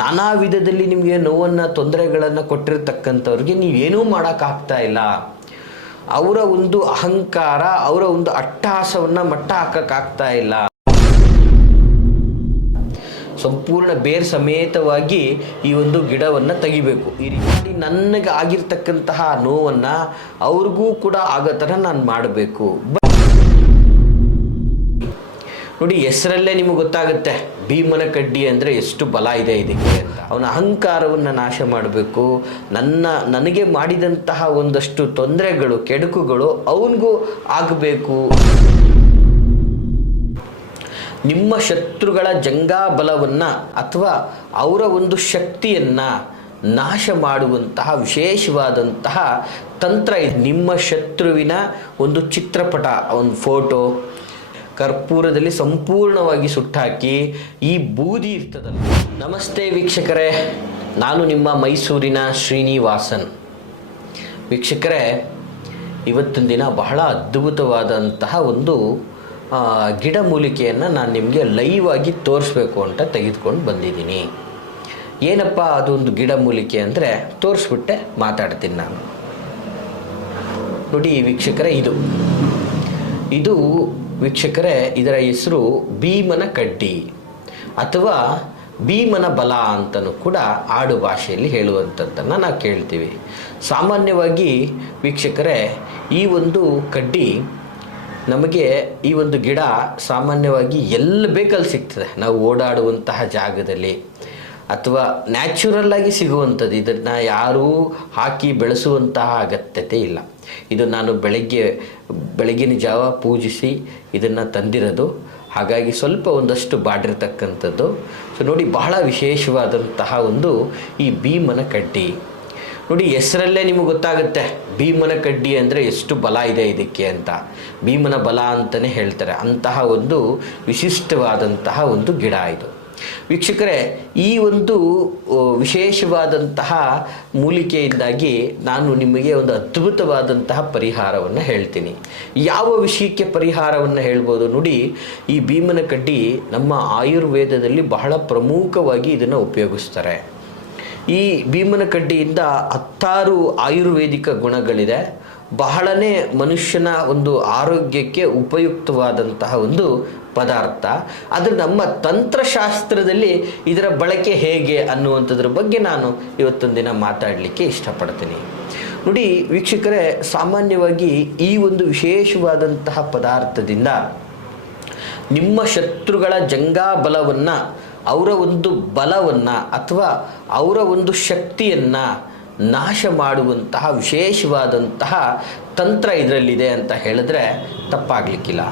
ನಾನಾ ವಿಧದಲ್ಲಿ ನಿಮಗೆ ನೋವನ್ನು ತೊಂದರೆಗಳನ್ನು ಕೊಟ್ಟಿರ್ತಕ್ಕಂಥವ್ರಿಗೆ ನೀವೇನೂ ಮಾಡೋಕ್ಕಾಗ್ತಾ ಇಲ್ಲ. ಅವರ ಒಂದು ಅಹಂಕಾರ, ಅವರ ಒಂದು ಅಟ್ಟಹಾಸವನ್ನು ಮಟ್ಟ ಹಾಕೋಕ್ಕಾಗ್ತಾ ಇಲ್ಲ. ಸಂಪೂರ್ಣ ಬೇರ್ ಸಮೇತವಾಗಿ ಈ ಒಂದು ಗಿಡವನ್ನು ತೆಗಿಬೇಕು. ಈ ರೀತಿ ನನಗೆ ಆಗಿರ್ತಕ್ಕಂತಹ ನೋವನ್ನು ಅವ್ರಿಗೂ ಕೂಡ ಆಗೋ ಥರ ನಾನು ಮಾಡಬೇಕು. ನೋಡಿ, ಹೆಸರಲ್ಲೇ ನಿಮಗೆ ಗೊತ್ತಾಗುತ್ತೆ ಭೀಮನ ಕಡ್ಡಿ ಅಂದರೆ ಎಷ್ಟು ಬಲ ಇದೆ ಇದಕ್ಕೆ ಅಂತ. ಅವನ ಅಹಂಕಾರವನ್ನು ನಾಶ ಮಾಡಬೇಕು. ನನಗೆ ಮಾಡಿದಂತಹ ಒಂದಷ್ಟು ತೊಂದರೆಗಳು, ಕೆಡುಕುಗಳು ಅವನಿಗೂ ಆಗಬೇಕು. ನಿಮ್ಮ ಶತ್ರುಗಳ ಜಂಗಾಬಲವನ್ನು ಅಥವಾ ಅವರ ಒಂದು ಶಕ್ತಿಯನ್ನು ನಾಶ ಮಾಡುವಂತಹ ವಿಶೇಷವಾದಂತಹ ತಂತ್ರ ಇದೆ. ನಿಮ್ಮ ಶತ್ರುವಿನ ಒಂದು ಚಿತ್ರಪಟ, ಒಂದು ಫೋಟೋ ಕರ್ಪೂರದಲ್ಲಿ ಸಂಪೂರ್ಣವಾಗಿ ಸುಟ್ಟಾಕಿ ಈ ಬೂದಿ ಇರ್ತದಲ್ಲ. ನಮಸ್ತೆ ವೀಕ್ಷಕರೇ, ನಾನು ನಿಮ್ಮ ಮೈಸೂರಿನ ಶ್ರೀನಿವಾಸನ್. ವೀಕ್ಷಕರೇ, ಇವತ್ತಿನ ದಿನ ಬಹಳ ಅದ್ಭುತವಾದಂತಹ ಒಂದು ಗಿಡಮೂಲಿಕೆಯನ್ನು ನಾನು ನಿಮಗೆ ಲೈವ್ ಆಗಿ ತೋರಿಸ್ಬೇಕು ಅಂತ ತೆಗೆದುಕೊಂಡು ಬಂದಿದ್ದೀನಿ. ಏನಪ್ಪ ಅದೊಂದು ಗಿಡಮೂಲಿಕೆ ಅಂದರೆ ತೋರಿಸ್ಬಿಟ್ಟೆ ಮಾತಾಡ್ತೀನಿ ನಾನು. ನೋಡಿ ವೀಕ್ಷಕರೇ, ಇದು ವೀಕ್ಷಕರೇ, ಇದರ ಹೆಸರು ಭೀಮನ ಕಡ್ಡಿ ಅಥವಾ ಭೀಮನ ಬಲ ಅಂತಲೂ ಕೂಡ ಆಡು ಭಾಷೆಯಲ್ಲಿ ಹೇಳುವಂಥದ್ದನ್ನು ನಾವು ಕೇಳ್ತೀವಿ. ಸಾಮಾನ್ಯವಾಗಿ ವೀಕ್ಷಕರೇ, ಈ ಒಂದು ಕಡ್ಡಿ ನಮಗೆ, ಈ ಒಂದು ಗಿಡ ಸಾಮಾನ್ಯವಾಗಿ ಎಲ್ಲಿ ಬೇಕಲ್ಲಿ ಸಿಗ್ತದೆ. ನಾವು ಓಡಾಡುವಂತಹ ಜಾಗದಲ್ಲಿ ಅಥವಾ ನ್ಯಾಚುರಲ್ಲಾಗಿ ಸಿಗುವಂಥದ್ದು. ಇದನ್ನು ಯಾರೂ ಹಾಕಿ ಬೆಳೆಸುವಂತಹ ಅಗತ್ಯತೆ ಇಲ್ಲ. ಇದು ನಾನು ಬೆಳಗಿನ ಜಾವ ಪೂಜಿಸಿ ಇದನ್ನು ತಂದಿರೋದು. ಹಾಗಾಗಿ ಸ್ವಲ್ಪ ಒಂದಷ್ಟು ಬಾಡಿರ್ತಕ್ಕಂಥದ್ದು. ಸೊ ನೋಡಿ, ಬಹಳ ವಿಶೇಷವಾದಂತಹ ಒಂದು ಈ ಭೀಮನ ಕಡ್ಡಿ. ನೋಡಿ, ಹೆಸರಲ್ಲೇ ನಿಮಗೆ ಗೊತ್ತಾಗುತ್ತೆ ಭೀಮನ ಕಡ್ಡಿ ಅಂದರೆ ಎಷ್ಟು ಬಲ ಇದೆ ಇದಕ್ಕೆ ಅಂತ. ಭೀಮನ ಬಲ ಅಂತಲೇ ಹೇಳ್ತಾರೆ. ಅಂತಹ ಒಂದು ವಿಶಿಷ್ಟವಾದಂತಹ ಒಂದು ಗಿಡ ಇದು. ವೀಕ್ಷಕರೇ, ಈ ಒಂದು ವಿಶೇಷವಾದಂತಹ ಮೂಲಿಕೆಯಿಂದಾಗಿ ನಾನು ನಿಮಗೆ ಒಂದು ಅದ್ಭುತವಾದಂತಹ ಪರಿಹಾರವನ್ನು ಹೇಳ್ತೀನಿ. ಯಾವ ವಿಷಯಕ್ಕೆ ಪರಿಹಾರವನ್ನು ಹೇಳ್ಬೋದು ನೋಡಿ, ಈ ಭೀಮನ ಕಡ್ಡಿ ನಮ್ಮ ಆಯುರ್ವೇದದಲ್ಲಿ ಬಹಳ ಪ್ರಮುಖವಾಗಿ ಇದನ್ನು ಉಪಯೋಗಿಸ್ತಾರೆ. ಈ ಭೀಮನ ಕಡ್ಡಿಯಿಂದ 10 ಆಯುರ್ವೇದಿಕ ಗುಣಗಳಿದೆ. ಬಹಳನೇ ಮನುಷ್ಯನ ಒಂದು ಆರೋಗ್ಯಕ್ಕೆ ಉಪಯುಕ್ತವಾದಂತಹ ಒಂದು ಪದಾರ್ಥ. ಆದರೆ ನಮ್ಮ ತಂತ್ರಶಾಸ್ತ್ರದಲ್ಲಿ ಇದರ ಬಳಕೆ ಹೇಗೆ ಅನ್ನುವಂಥದ್ರ ಬಗ್ಗೆ ನಾನು ಇವತ್ತೊಂದು ದಿನ ಮಾತಾಡಲಿಕ್ಕೆ ಇಷ್ಟಪಡ್ತೀನಿ. ನೋಡಿ ವೀಕ್ಷಕರೇ, ಸಾಮಾನ್ಯವಾಗಿ ಈ ಒಂದು ವಿಶೇಷವಾದಂತಹ ಪದಾರ್ಥದಿಂದ ನಿಮ್ಮ ಶತ್ರುಗಳ ಜಂಗಾಬಲವನ್ನು, ಅವರ ಒಂದು ಬಲವನ್ನು ಅಥವಾ ಅವರ ಒಂದು ಶಕ್ತಿಯನ್ನು ನಾಶ ಮಾಡುವಂತಹ ವಿಶೇಷವಾದಂತಹ ತಂತ್ರ ಇದರಲ್ಲಿದೆ ಅಂತ ಹೇಳಿದ್ರೆ ತಪ್ಪಾಗಲಿಕ್ಕಿಲ್ಲ.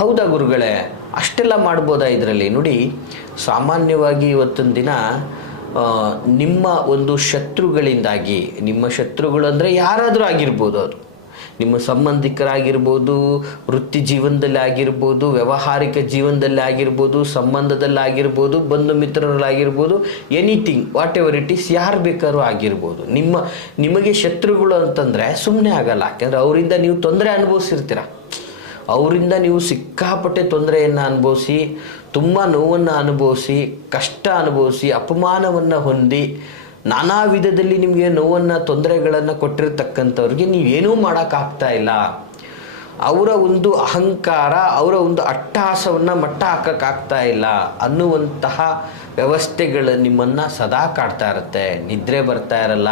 ಹೌದಾ ಗುರುಗಳೇ, ಅಷ್ಟೆಲ್ಲ ಮಾಡ್ಬೋದಾ ಇದರಲ್ಲಿ? ನೋಡಿ, ಸಾಮಾನ್ಯವಾಗಿ ಇವತ್ತೊಂದು ದಿನ ನಿಮ್ಮ ಒಂದು ಶತ್ರುಗಳಿಂದಾಗಿ, ನಿಮ್ಮ ಶತ್ರುಗಳು ಅಂದರೆ ಯಾರಾದರೂ ಆಗಿರ್ಬೋದು, ಅವರು ನಿಮ್ಮ ಸಂಬಂಧಿಕರಾಗಿರ್ಬೋದು, ವೃತ್ತಿ ಜೀವನದಲ್ಲಿ ಆಗಿರ್ಬೋದು, ವ್ಯಾವಹಾರಿಕ ಜೀವನದಲ್ಲಿ ಆಗಿರ್ಬೋದು, ಸಂಬಂಧದಲ್ಲಾಗಿರ್ಬೋದು, ಬಂಧು ಮಿತ್ರರಲ್ಲಾಗಿರ್ಬೋದು, anything, whatever it is, ಯಾರು ಬೇಕಾದ್ರೂ ಆಗಿರ್ಬೋದು. ನಿಮಗೆ ಶತ್ರುಗಳು ಅಂತಂದರೆ ಸುಮ್ಮನೆ ಆಗಲ್ಲ. ಯಾಕೆಂದರೆ ಅವರಿಂದ ನೀವು ತೊಂದರೆ ಅನುಭವಿಸಿರ್ತೀರ. ಅವರಿಂದ ನೀವು ಸಿಕ್ಕಾಪಟ್ಟೆ ತೊಂದರೆಯನ್ನು ಅನುಭವಿಸಿ, ತುಂಬ ನೋವನ್ನು ಅನುಭವಿಸಿ, ಕಷ್ಟ ಅನುಭವಿಸಿ, ಅಪಮಾನವನ್ನು ಹೊಂದಿ, ನಾನಾ ವಿಧದಲ್ಲಿ ನಿಮಗೆ ನೋವನ್ನು ತೊಂದರೆಗಳನ್ನು ಕೊಟ್ಟಿರ್ತಕ್ಕಂಥವ್ರಿಗೆ ನೀವೇನೂ ಮಾಡೋಕ್ಕಾಗ್ತಾ ಇಲ್ಲ. ಅವರ ಒಂದು ಅಹಂಕಾರ, ಅವರ ಒಂದು ಅಟ್ಟಹಾಸವನ್ನು ಮಟ್ಟ ಹಾಕೋಕ್ಕಾಗ್ತಾ ಇಲ್ಲ ಅನ್ನುವಂತಹ ವ್ಯವಸ್ಥೆಗಳು ನಿಮ್ಮನ್ನು ಸದಾ ಕಾಡ್ತಾ ಇರುತ್ತೆ. ನಿದ್ರೆ ಬರ್ತಾ ಇರಲ್ಲ,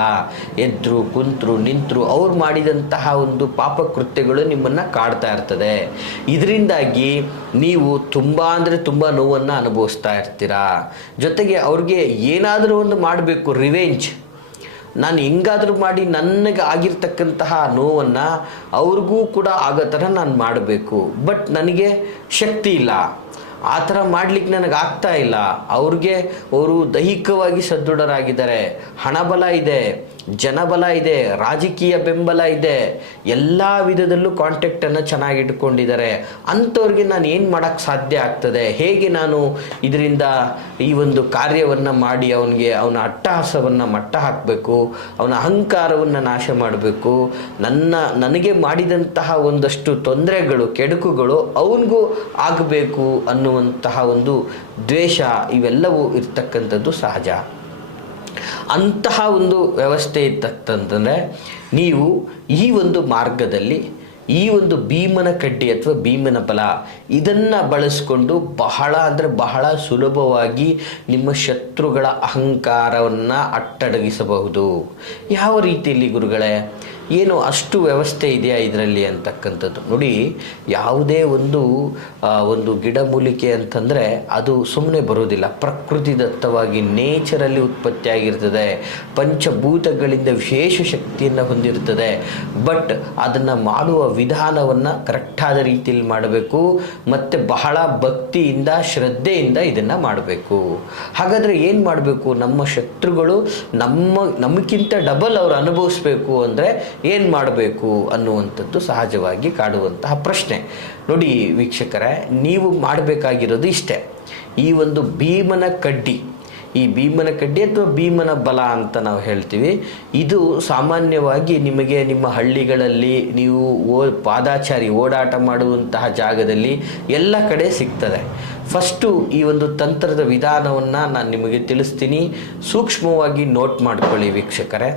ಎದ್ರು ಕುಂತರು ನಿಂತರು ಅವ್ರು ಮಾಡಿದಂತಹ ಒಂದು ಪಾಪಕೃತ್ಯಗಳು ನಿಮ್ಮನ್ನು ಕಾಡ್ತಾ ಇರ್ತದೆ. ಇದರಿಂದಾಗಿ ನೀವು ತುಂಬ ಅಂದರೆ ತುಂಬ ನೋವನ್ನು ಅನುಭವಿಸ್ತಾ ಇರ್ತೀರಾ. ಜೊತೆಗೆ ಅವ್ರಿಗೆ ಏನಾದರೂ ಒಂದು ಮಾಡಬೇಕು, ರಿವೆಂಜ್. ನಾನು ಹೆಂಗಾದರೂ ಮಾಡಿ ನನಗೆ ಆಗಿರ್ತಕ್ಕಂತಹ ನೋವನ್ನು ಅವ್ರಿಗೂ ಕೂಡ ಆಗೋ ಥರ ನಾನು ಮಾಡಬೇಕು. ಬಟ್ ನನಗೆ ಶಕ್ತಿ ಇಲ್ಲ, ಆ ಥರ ಮಾಡಲಿಕ್ಕೆ ನನಗೆ ಆಗ್ತಾ ಇಲ್ಲ. ಅವರು ದೈಹಿಕವಾಗಿ ಸದೃಢರಾಗಿದ್ದಾರೆ, ಹಣಬಲ ಇದೆ, ಜನಬಲ ಇದೆ, ರಾಜಕೀಯ ಬೆಂಬಲ ಇದೆ, ಎಲ್ಲ ವಿಧದಲ್ಲೂ ಕಾಂಟ್ಯಾಕ್ಟನ್ನು ಚೆನ್ನಾಗಿಟ್ಕೊಂಡಿದ್ದಾರೆ. ಅಂಥವ್ರಿಗೆ ನಾನು ಏನು ಮಾಡೋಕ್ಕೆ ಸಾಧ್ಯ ಆಗ್ತದೆ? ಹೇಗೆ ನಾನು ಇದರಿಂದ ಈ ಒಂದು ಕಾರ್ಯವನ್ನು ಮಾಡಿ ಅವನ ಅಟ್ಟಹಾಸವನ್ನು ಮಟ್ಟ ಹಾಕಬೇಕು, ಅವನ ಅಹಂಕಾರವನ್ನು ನಾಶ ಮಾಡಬೇಕು, ನನಗೆ ಮಾಡಿದಂತಹ ಒಂದಷ್ಟು ತೊಂದರೆಗಳು, ಕೆಡುಕುಗಳು ಅವನಿಗೂ ಆಗಬೇಕು ಅನ್ನುವಂತಹ ಒಂದು ದ್ವೇಷ, ಇವೆಲ್ಲವೂ ಇರ್ತಕ್ಕಂಥದ್ದು ಸಹಜ. ಅಂತಹ ಒಂದು ವ್ಯವಸ್ಥೆ ಇತ್ತಂತಂದರೆ ನೀವು ಈ ಒಂದು ಮಾರ್ಗದಲ್ಲಿ ಈ ಒಂದು ಭೀಮನ ಕಡ್ಡಿ ಅಥವಾ ಭೀಮನ ಬಲ ಇದನ್ನು ಬಳಸ್ಕೊಂಡು ಬಹಳ ಅಂದರೆ ಬಹಳ ಸುಲಭವಾಗಿ ನಿಮ್ಮ ಶತ್ರುಗಳ ಅಹಂಕಾರವನ್ನು ಅಟ್ಟಡಗಿಸಬಹುದು. ಯಾವ ರೀತಿಯಲ್ಲಿ ಗುರುಗಳೇ, ಏನು ಅಷ್ಟು ವ್ಯವಸ್ಥೆ ಇದೆಯಾ ಇದರಲ್ಲಿ ಅಂತಕ್ಕಂಥದ್ದು? ನೋಡಿ, ಯಾವುದೇ ಒಂದು ಗಿಡಮೂಲಿಕೆ ಅಂತಂದರೆ ಅದು ಸುಮ್ಮನೆ ಬರೋದಿಲ್ಲ. ಪ್ರಕೃತಿದತ್ತವಾಗಿ ನೇಚರಲ್ಲಿ ಉತ್ಪತ್ತಿಯಾಗಿರ್ತದೆ, ಪಂಚಭೂತಗಳಿಂದ ವಿಶೇಷ ಶಕ್ತಿಯನ್ನು ಹೊಂದಿರ್ತದೆ. ಬಟ್ ಅದನ್ನು ಮಾಡುವ ವಿಧಾನವನ್ನು ಕರೆಕ್ಟಾದ ರೀತಿಯಲ್ಲಿ ಮಾಡಬೇಕು, ಮತ್ತು ಬಹಳ ಭಕ್ತಿಯಿಂದ ಶ್ರದ್ಧೆಯಿಂದ ಇದನ್ನು ಮಾಡಬೇಕು. ಹಾಗಾದರೆ ಏನು ಮಾಡಬೇಕು? ನಮ್ಮ ಶತ್ರುಗಳು ನಮಗಿಂತ ಡಬಲ್ ಅವರು ಅನುಭವಿಸ್ಬೇಕು ಅಂದರೆ ಏನು ಮಾಡಬೇಕು ಅನ್ನುವಂಥದ್ದು ಸಹಜವಾಗಿ ಕಾಡುವಂತಹ ಪ್ರಶ್ನೆ. ನೋಡಿ ವೀಕ್ಷಕರೇ, ನೀವು ಮಾಡಬೇಕಾಗಿರೋದು ಇಷ್ಟೇ. ಈ ಒಂದು ಭೀಮನ ಕಡ್ಡಿ, ಈ ಭೀಮನ ಕಡ್ಡಿ ಅಥವಾ ಭೀಮನ ಬಲ ಅಂತ ನಾವು ಹೇಳ್ತೀವಿ, ಇದು ಸಾಮಾನ್ಯವಾಗಿ ನಿಮಗೆ ನಿಮ್ಮ ಹಳ್ಳಿಗಳಲ್ಲಿ ನೀವು ಪಾದಾಚಾರಿ ಓಡಾಟ ಮಾಡುವಂತಹ ಜಾಗದಲ್ಲಿ ಎಲ್ಲ ಕಡೆ ಸಿಗ್ತದೆ. ಫಸ್ಟು ಈ ಒಂದು ತಂತ್ರದ ವಿಧಾನವನ್ನು ನಾನು ನಿಮಗೆ ತಿಳಿಸ್ತೀನಿ, ಸೂಕ್ಷ್ಮವಾಗಿ ನೋಟ್ ಮಾಡ್ಕೊಳ್ಳಿ ವೀಕ್ಷಕರೇ.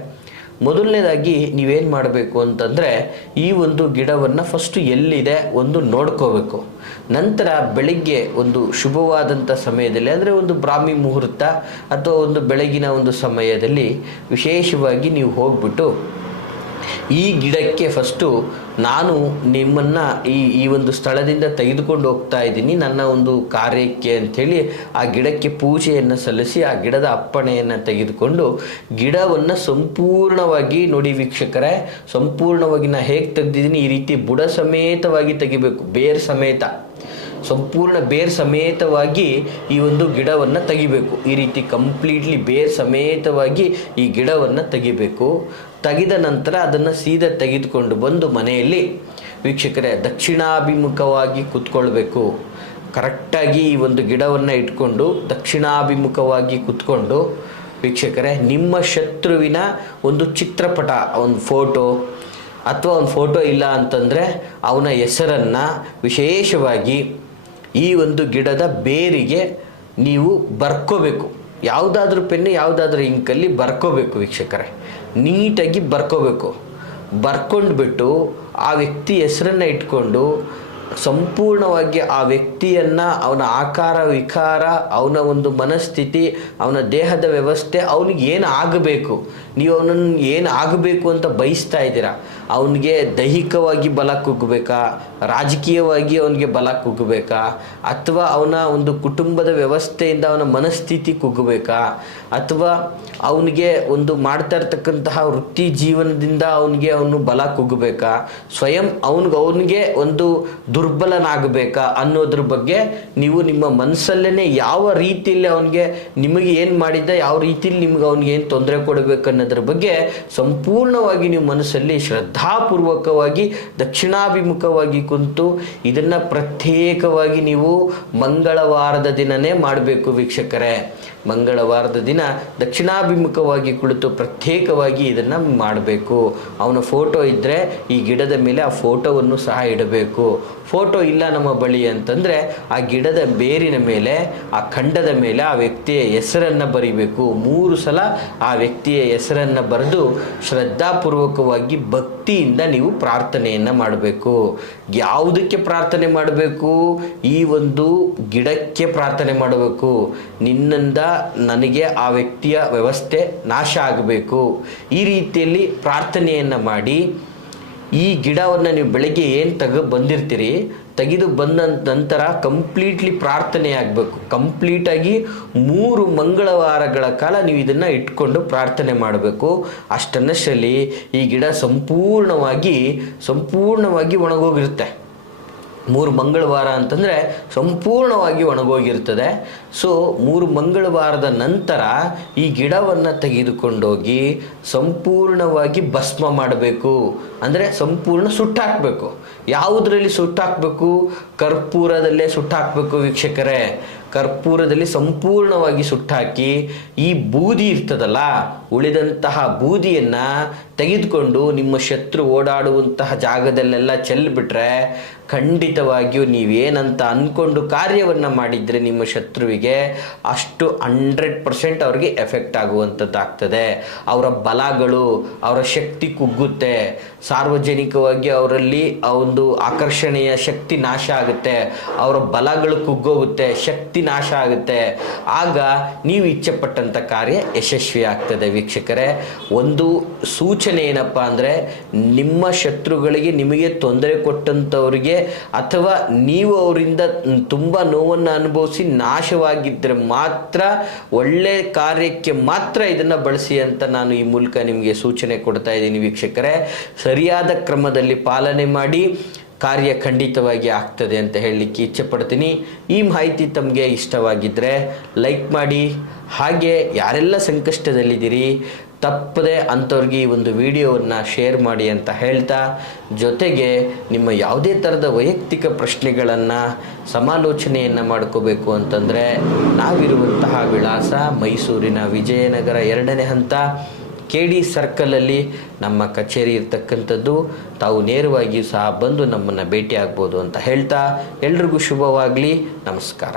ಮೊದಲನೇದಾಗಿ ನೀವೇನು ಮಾಡಬೇಕು ಅಂತಂದರೆ, ಈ ಒಂದು ಗಿಡವನ್ನು ಫಸ್ಟು ಎಲ್ಲಿದೆ ಒಂದು ನೋಡ್ಕೋಬೇಕು. ನಂತರ ಬೆಳಿಗ್ಗೆ ಒಂದು ಶುಭವಾದಂಥ ಸಮಯದಲ್ಲಿ, ಅಂದರೆ ಒಂದು ಬ್ರಾಹ್ಮಿ ಮುಹೂರ್ತ ಅಥವಾ ಒಂದು ಬೆಳಗಿನ ಒಂದು ಸಮಯದಲ್ಲಿ ವಿಶೇಷವಾಗಿ ನೀವು ಹೋಗ್ಬಿಟ್ಟು ಈ ಗಿಡಕ್ಕೆ ಫಸ್ಟು ನಾನು ನಿಮ್ಮನ್ನು ಈ ಒಂದು ಸ್ಥಳದಿಂದ ತೆಗೆದುಕೊಂಡು ಹೋಗ್ತಾ ಇದ್ದೀನಿ ನನ್ನ ಒಂದು ಕಾರ್ಯಕ್ಕೆ ಅಂಥೇಳಿ ಆ ಗಿಡಕ್ಕೆ ಪೂಜೆಯನ್ನು ಸಲ್ಲಿಸಿ ಆ ಗಿಡದ ಅಪ್ಪಣೆಯನ್ನು ತೆಗೆದುಕೊಂಡು ಗಿಡವನ್ನು ಸಂಪೂರ್ಣವಾಗಿ, ನೋಡಿ ವೀಕ್ಷಕರೇ, ಸಂಪೂರ್ಣವಾಗಿ ನಾನು ಹೇಗೆ ತೆಗೆದಿದ್ದೀನಿ ಈ ರೀತಿ ಬುಡ ಸಮೇತವಾಗಿ ತೆಗಿಬೇಕು, ಬೇರ್ ಸಮೇತ, ಸಂಪೂರ್ಣ ಬೇರ್ ಸಮೇತವಾಗಿ ಈ ಒಂದು ಗಿಡವನ್ನು ತೆಗಿಬೇಕು. ಈ ರೀತಿ ಕಂಪ್ಲೀಟ್ಲಿ ಬೇರ್ ಸಮೇತವಾಗಿ ಈ ಗಿಡವನ್ನು ತೆಗಿಬೇಕು. ತೆಗೆದ ನಂತರ ಅದನ್ನು ಸೀದಾ ತೆಗೆದುಕೊಂಡು ಬಂದು ಮನೆಯಲ್ಲಿ ವೀಕ್ಷಕರೇ ದಕ್ಷಿಣಾಭಿಮುಖವಾಗಿ ಕೂತ್ಕೊಳ್ಬೇಕು. ಕರೆಕ್ಟಾಗಿ ಈ ಒಂದು ಗಿಡವನ್ನು ಇಟ್ಕೊಂಡು ದಕ್ಷಿಣಾಭಿಮುಖವಾಗಿ ಕೂತ್ಕೊಂಡು ವೀಕ್ಷಕರೇ ನಿಮ್ಮ ಶತ್ರುವಿನ ಒಂದು ಚಿತ್ರಪಟ, ಒಂದು ಫೋಟೋ ಅಥವಾ ಒಂದು ಫೋಟೋ ಇಲ್ಲ ಅಂತಂದರೆ ಅವನ ಹೆಸರನ್ನು ವಿಶೇಷವಾಗಿ ಈ ಒಂದು ಗಿಡದ ಬೇರಿಗೆ ನೀವು ಬರ್ಕೋಬೇಕು. ಯಾವುದಾದ್ರೂ ಪೆನ್ನು ಯಾವುದಾದ್ರೂ ಇಂಕಲ್ಲಿ ಬರ್ಕೋಬೇಕು ವೀಕ್ಷಕರೇ, ನೀಟಾಗಿ ಬರ್ಕೋಬೇಕು. ಬರ್ಕೊಂಡ್ಬಿಟ್ಟು ಆ ವ್ಯಕ್ತಿ ಹೆಸರನ್ನು ಇಟ್ಕೊಂಡು ಸಂಪೂರ್ಣವಾಗಿ ಆ ವ್ಯಕ್ತಿಯನ್ನು, ಅವನ ಆಕಾರ ವಿಕಾರ, ಅವನ ಒಂದು ಮನಸ್ಥಿತಿ, ಅವನ ದೇಹದ ವ್ಯವಸ್ಥೆ, ಅವನಿಗೆ ಏನು ಆಗಬೇಕು, ನೀವು ಅವನನ್ನು ಏನು ಆಗಬೇಕು ಅಂತ ಬಯಸ್ತಾ ಇದ್ದೀರಾ, ಅವನಿಗೆ ದೈಹಿಕವಾಗಿ ಬಲ ಕುಗ್ಗಬೇಕಾ, ರಾಜಕೀಯವಾಗಿ ಅವನಿಗೆ ಬಲ ಕುಗ್ಗಬೇಕಾ, ಅಥವಾ ಅವನ ಒಂದು ಕುಟುಂಬದ ವ್ಯವಸ್ಥೆಯಿಂದ ಅವನ ಮನಸ್ಥಿತಿ ಕುಗ್ಗಬೇಕಾ, ಅಥವಾ ಅವನಿಗೆ ಒಂದು ಮಾಡ್ತಾ ಇರ್ತಕ್ಕಂತಹ ವೃತ್ತಿ ಜೀವನದಿಂದ ಅವನು ಬಲ ಕುಗ್ಗಬೇಕಾ, ಸ್ವಯಂ ಅವನಿಗೆ ಒಂದು ದುರ್ಬಲನಾಗಬೇಕಾ ಅನ್ನೋದ್ರ ಬಗ್ಗೆ ನೀವು ನಿಮ್ಮ ಮನಸ್ಸಲ್ಲೇ ಯಾವ ರೀತಿಯಲ್ಲಿ ನಿಮಗೆ ಏನು ಮಾಡಿದ್ದ, ಯಾವ ರೀತಿಯಲ್ಲಿ ನಿಮ್ಗೆ ಅವನಿಗೆ ಏನು ತೊಂದರೆ ಕೊಡಬೇಕು ಅನ್ನೋದ್ರ ಬಗ್ಗೆ ಸಂಪೂರ್ಣವಾಗಿ ನೀವು ಮನಸ್ಸಲ್ಲಿ ಶ್ರದ್ಧಾಪೂರ್ವಕವಾಗಿ ದಕ್ಷಿಣಾಭಿಮುಖವಾಗಿ ಕುಂತು ಇದನ್ನು ಪ್ರತ್ಯೇಕವಾಗಿ ನೀವು ಮಂಗಳವಾರದ ದಿನನೇ ಮಾಡಬೇಕು ವೀಕ್ಷಕರೇ. ಮಂಗಳವಾರದ ದಿನ ದಕ್ಷಿಣಾಭಿಮುಖವಾಗಿ ಕುಳಿತು ಪ್ರತ್ಯೇಕವಾಗಿ ಇದನ್ನು ಮಾಡಬೇಕು. ಅವನ ಫೋಟೋ ಇದ್ದರೆ ಈ ಗಿಡದ ಮೇಲೆ ಆ ಫೋಟೋವನ್ನು ಸಹ ಇಡಬೇಕು. ಫೋಟೋ ಇಲ್ಲ ನಮ್ಮ ಬಳಿ ಅಂತಂದರೆ ಆ ಗಿಡದ ಬೇರಿನ ಮೇಲೆ, ಆ ಖಂಡದ ಮೇಲೆ ಆ ವ್ಯಕ್ತಿಯ ಹೆಸರನ್ನು ಬರೀಬೇಕು. 3 ಸಲ ಆ ವ್ಯಕ್ತಿಯ ಹೆಸರನ್ನು ಬರೆದು ಶ್ರದ್ಧಾಪೂರ್ವಕವಾಗಿ ಭಕ್ತಿಯಿಂದ ನೀವು ಪ್ರಾರ್ಥನೆಯನ್ನು ಮಾಡಬೇಕು. ಯಾವುದಕ್ಕೆ ಪ್ರಾರ್ಥನೆ ಮಾಡಬೇಕು? ಈ ಒಂದು ಗಿಡಕ್ಕೆ ಪ್ರಾರ್ಥನೆ ಮಾಡಬೇಕು. ನಿನ್ನಿಂದ ನನಗೆ ಆ ವ್ಯಕ್ತಿಯ ವ್ಯವಸ್ಥೆ ನಾಶ ಆಗಬೇಕು. ಈ ರೀತಿಯಲ್ಲಿ ಪ್ರಾರ್ಥನೆಯನ್ನು ಮಾಡಿ ಈ ಗಿಡವನ್ನು ನೀವು ಬೆಳಗ್ಗೆ ಏನು ಬಂದಿರ್ತೀರಿ, ತೆಗೆದು ಬಂದ ನಂತರ ಕಂಪ್ಲೀಟ್ಲಿ ಪ್ರಾರ್ಥನೆ ಆಗಬೇಕು. ಕಂಪ್ಲೀಟಾಗಿ 3 ಮಂಗಳವಾರಗಳ ಕಾಲ ನೀವು ಇದನ್ನು ಇಟ್ಕೊಂಡು ಪ್ರಾರ್ಥನೆ ಮಾಡಬೇಕು. ಅಷ್ಟನ್ನಷ್ಟರಲ್ಲಿ ಈ ಗಿಡ ಸಂಪೂರ್ಣವಾಗಿ ಒಣಗೋಗಿರುತ್ತೆ. 3 ಮಂಗಳವಾರ ಅಂತಂದರೆ ಸಂಪೂರ್ಣವಾಗಿ ಒಣಗೋಗಿರ್ತದೆ. ಸೊ 3 ಮಂಗಳವಾರದ ನಂತರ ಈ ಗಿಡವನ್ನು ತೆಗೆದುಕೊಂಡೋಗಿ ಸಂಪೂರ್ಣವಾಗಿ ಭಸ್ಮ ಮಾಡಬೇಕು. ಅಂದರೆ ಸಂಪೂರ್ಣ ಸುಟ್ಟಾಕಬೇಕು. ಯಾವುದರಲ್ಲಿ ಸುಟ್ಟಾಕಬೇಕು? ಕರ್ಪೂರದಲ್ಲೇ ಸುಟ್ಟಾಕಬೇಕು ವೀಕ್ಷಕರೇ. ಕರ್ಪೂರದಲ್ಲಿ ಸಂಪೂರ್ಣವಾಗಿ ಸುಟ್ಟಾಕಿ ಈ ಬೂದಿ ಇರ್ತದಲ್ಲ, ಉಳಿದಂತಹ ಬೂದಿಯನ್ನು ತೆಗೆದುಕೊಂಡು ನಿಮ್ಮ ಶತ್ರು ಓಡಾಡುವಂತಹ ಜಾಗದಲ್ಲೆಲ್ಲ ಚೆಲ್ಲಿಬಿಟ್ರೆ ಖಂಡಿತವಾಗಿಯೂ ನೀವೇನಂತ ಅಂದ್ಕೊಂಡು ಕಾರ್ಯವನ್ನು ಮಾಡಿದರೆ ನಿಮ್ಮ ಶತ್ರುವಿಗೆ ಅಷ್ಟು 100% ಅವ್ರಿಗೆ ಎಫೆಕ್ಟ್ ಆಗುವಂಥದ್ದಾಗ್ತದೆ. ಅವರ ಬಲಗಳು, ಅವರ ಶಕ್ತಿ ಕುಗ್ಗುತ್ತೆ, ಸಾರ್ವಜನಿಕವಾಗಿ ಅವರಲ್ಲಿ ಆ ಒಂದು ಆಕರ್ಷಣೆಯ ಶಕ್ತಿ ನಾಶ ಆಗುತ್ತೆ, ಅವರ ಬಲಗಳು ಕುಗ್ಗೋಗುತ್ತೆ, ಶಕ್ತಿ ನಾಶ ಆಗುತ್ತೆ. ಆಗ ನೀವು ಇಚ್ಛೆಪಟ್ಟಂಥ ಕಾರ್ಯ ಯಶಸ್ವಿ ಆಗ್ತದೆ. ವೀಕ್ಷಕರೇ, ಒಂದು ಸೂಚನೆ ಏನಪ್ಪ ಅಂದರೆ, ನಿಮ್ಮ ಶತ್ರುಗಳಿಗೆ ನಿಮಗೆ ತೊಂದರೆ ಕೊಟ್ಟಂಥವ್ರಿಗೆ ಅಥವಾ ನೀವು ಅವರಿಂದ ತುಂಬ ನೋವನ್ನು ಅನುಭವಿಸಿ ನಾಶವಾಗಿದ್ದರೆ ಮಾತ್ರ, ಒಳ್ಳೆ ಕಾರ್ಯಕ್ಕೆ ಮಾತ್ರ ಇದನ್ನು ಬಳಸಿ ಅಂತ ನಾನು ಈ ಮೂಲಕ ನಿಮಗೆ ಸೂಚನೆ ಕೊಡ್ತಾ ಇದ್ದೀನಿ. ವೀಕ್ಷಕರೇ, ಸರಿಯಾದ ಕ್ರಮದಲ್ಲಿ ಪಾಲನೆ ಮಾಡಿ, ಕಾರ್ಯ ಖಂಡಿತವಾಗಿ ಆಗ್ತದೆ ಅಂತ ಹೇಳಲಿಕ್ಕೆ ಇಚ್ಛೆ ಪಡ್ತೀನಿ. ಈ ಮಾಹಿತಿ ತಮಗೆ ಇಷ್ಟವಾಗಿದ್ದರೆ ಲೈಕ್ ಮಾಡಿ. ಹಾಗೆ ಯಾರೆಲ್ಲ ಸಂಕಷ್ಟದಲ್ಲಿದ್ದೀರಿ ತಪ್ಪದೆ ಅಂಥವ್ರಿಗೆ ಈ ಒಂದು ವಿಡಿಯೋವನ್ನು ಶೇರ್ ಮಾಡಿ ಅಂತ ಹೇಳ್ತಾ, ಜೊತೆಗೆ ನಿಮ್ಮ ಯಾವುದೇ ಥರದ ವೈಯಕ್ತಿಕ ಪ್ರಶ್ನೆಗಳನ್ನು ಸಮಾಲೋಚನೆಯನ್ನು ಮಾಡ್ಕೋಬೇಕು ಅಂತಂದರೆ ನಾವಿರುವಂತಹ ವಿಳಾಸ ಮೈಸೂರಿನ ವಿಜಯನಗರ 2ನೇ ಹಂತ KD ಸರ್ಕಲಲ್ಲಿ ನಮ್ಮ ಕಚೇರಿ ಇರ್ತಕ್ಕಂಥದ್ದು. ತಾವು ನೇರವಾಗಿಯೂ ಸಹ ಬಂದು ನಮ್ಮನ್ನು ಭೇಟಿ ಆಗ್ಬೋದು ಅಂತ ಹೇಳ್ತಾ, ಎಲ್ರಿಗೂ ಶುಭವಾಗಲಿ. ನಮಸ್ಕಾರ.